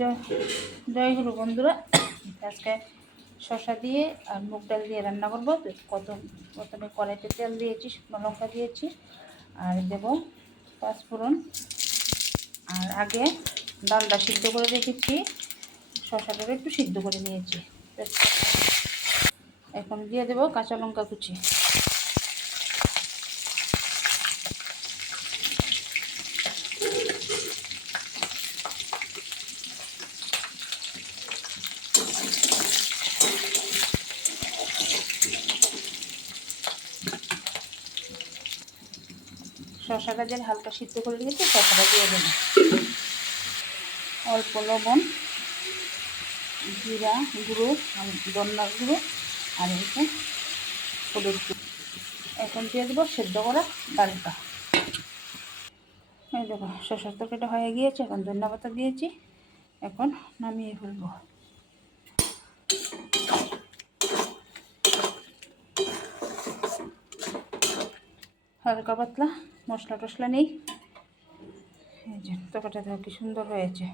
জয় জয় গুরু বন্ধুরা, আজকে শসা দিয়ে আর মুগ ডাল দিয়ে রান্না করবো। প্রথমে কড়াইতে তেল দিয়েছি, শুকনো লঙ্কা দিয়েছি আর দেবো পাঁচফোড়ন। আর আগে ডালটা সিদ্ধ করে রেখেছি, শসাটাকে একটু সিদ্ধ করে নিয়েছি। এখন দিয়ে দেবো কাঁচা লঙ্কা কুচি। শসাটা যে হালকা সিদ্ধ করে রেখেছি, শসাটা দিয়ে দেবো। অল্প লবণ, জিরা গুঁড়ো, ধনিয়া গুঁড়ো আর হচ্ছে হলুদ গুঁড়ো। এখন দিয়ে দেবো সেদ্ধ করা ডালটা। এই দেখো শসার তরকারিটা হয়ে গিয়েছে। এখন ধনিয়া পাতা দিয়েছি, এখন নামিয়ে ফেলবো। হালকা পাতলা মশলা টশলা নেই। এই যে তরকারিটা কি সুন্দর হয়েছে।